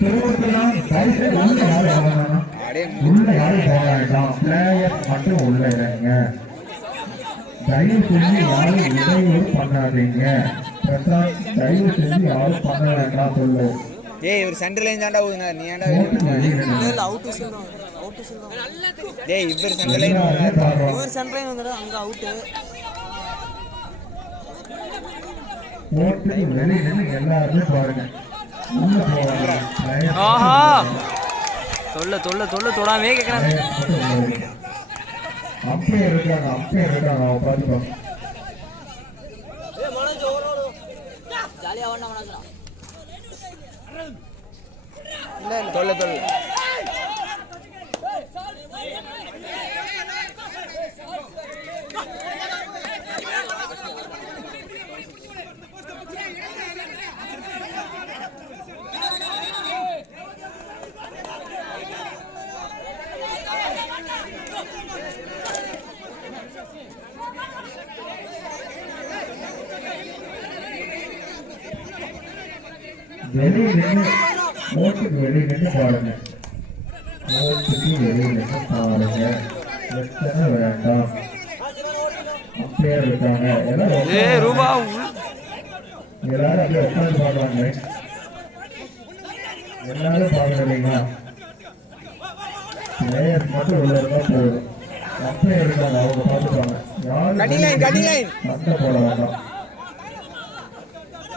உள்ள யாரும் போக வேண்டாம். பிளேயர் மட்டும் உள்ள இருங்க. தயவு செஞ்சு யாரும் இடையூறு பண்ணாதீங்க. பிரசாந்த் தயவு செஞ்சு யாரும் பண்ண வேண்டாம் சொல்லு. டேய் இவர் சென்டர் லைன் தான்டா ஊதுனார். நீ ஏன்டா இல்ல அவுட் சொல்றோம். அவுட் சொல்றோம். டேய் இவர் சென்டர் லைன் இவர் சென்டர் லைன் வந்தா அங்க அவுட். போட்டு வெளிய நின்னு எல்லாரும் பாருங்க. உள்ள போவாங்க. ஆஹா தொல்ல தொல்ல தொல்ல தொடாமே கேக்குறாங்க. அப்படியே இருக்காங்க அவ பாத்துக்கோ. ஏய் மனோஜ் ஓடு ஜாலியா வண்ணா மனோஜ் இல்ல தொல்ல தொல்ல வெளியே நின்று ஓட்டுக்கு வெளியே நின்று பாருங்க. ஓட்டுக்கு வெளியே நின்று பாருங்க. எத்தனை வேண்டாம். அப்படியே இருக்காங்க எல்லாரும் அப்படியே உட்காந்து பாடுறாங்க. எல்லாரும் பாடுறீங்களா? பிளேயர் மட்டும் உள்ள இருந்தா போதும். அப்படியே இருக்காங்க அவங்க பாத்துப்பாங்க. யாரும் சண்டை போட வேண்டாம்.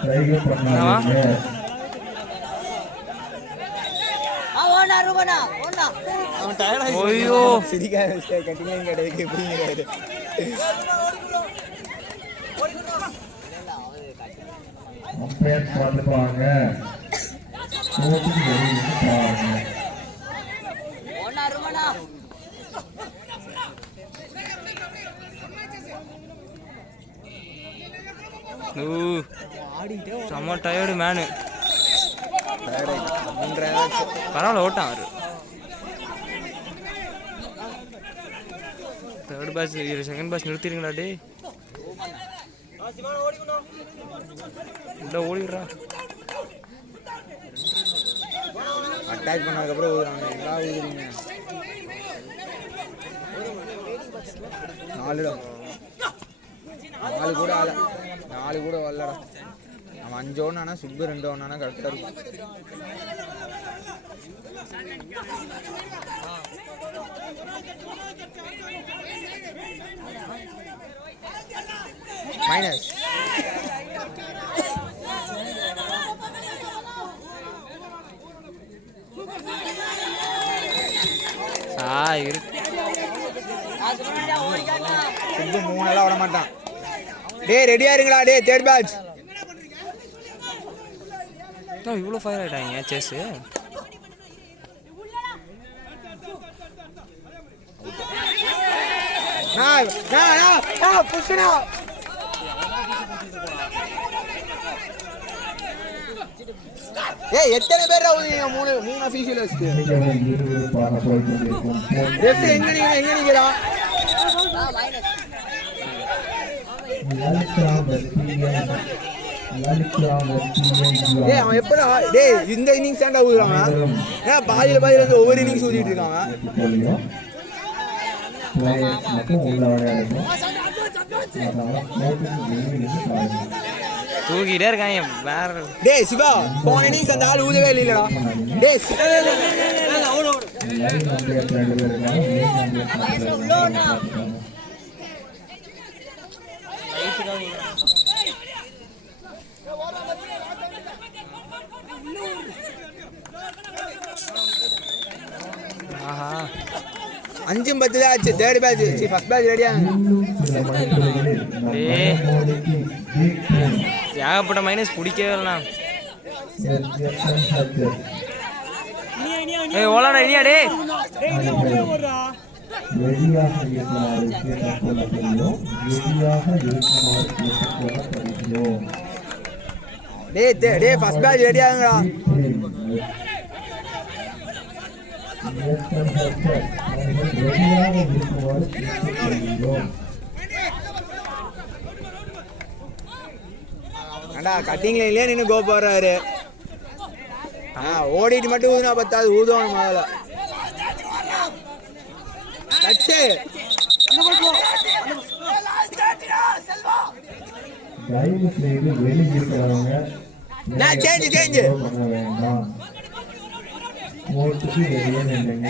ட்ரையும் பண்ணாதீங்க. ஐயோ சிரிக்காத கட்டிங் கிடையாது எப்படிங்கிறாரு. அம்பையர் பார்த்துப்பாங்க. செம்ம டயர்டு மேனு. பரவாயில்ல ஓட்டான் அவரு. தேர்ட் பேட்ச் செகண்ட் பேட்ச் நிறுத்திடுங்களா டே. இல்லை ஓடிடுறா. அட்டாக் பண்ணதுக்கப்புறம் ஊதுறாங்க. எல்லாம் ஊதுறீங்க. 4 கூட வரலடா. அவன் 5 ஒன்னானா சுப்பு 2 ஒன்னானா கரெக்டாக இருக்கும். மைனஸ் சுப்பு 3 எல்லாம் விட மாட்டான். டே ரெடியா இருங்களா? டே தேர்ட் பேட்ச். இவ்வளோ ஃபயர் ஆகிட்டாங்க சேஸு. ஏய் எத்தனை பேர் ஊதுறீங்க? 3 அஃபீஷியல் வச்சுட்டு ரெஃப்ரி எங்க நிக்கிறா? டேய் அவன் எப்படா டேய் இந்த இன்னிங்ஸ் தான்டா ஊதுறாங்க. ஏன் பாதியில வந்து ஒவ்வொரு இன்னிங்ஸ் ஊதிட்டு இருக்காங்க. தூக்கிட்டே இருக்காங்க வேற. டேய் சிவா போன இன்னிங்ஸ் அந்த ஆள் ஊதவே இல்லடா. டேய் ஆஹா 5-10 தான் ஆச்சு. தேர்ட் பேட்ச் ஃபர்ஸ்ட் பேட்ச் ரெடியா? ஏகப்பட்ட மைனஸ் பிடிக்கவே இல்லைண்ணா. ஏய் ஓலாடா இனியா டே. டேய் ஃபர்ஸ்ட் பேட்ச் ரெடியாங்கடா. அண்டா கட்டிங்ல இல்லையா நின்று கோ போறாரு. ஓடிட்டு மட்டும் ஊதுனா பத்தாது, ஊதுவாங்க முதல்ல. கட்டு தயவு செய்து வெளியே இருக்கிறவங்க சேஞ்சு பண்ண வேண்டாம். கோர்ட்டுக்கு வெளியே நின்றுங்க.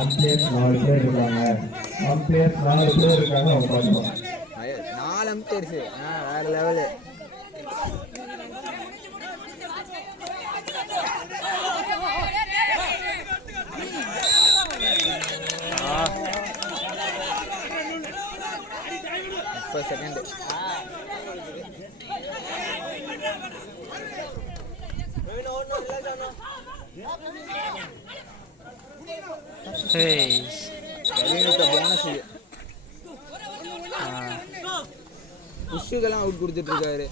அம்பையர் 4 பேர் இருக்காங்க. அம்பையர் 4 பேர் இருக்காங்க. அவங்க பார்த்துக்கோங்க. 4 அம்பையர்ஸ் வேற லெவலு. இப்போ செகண்ட் ஏய் போனஸ் புஷ்ஷுக்கெல்லாம் அவுட் கொடுத்துட்டு இருக்காரு.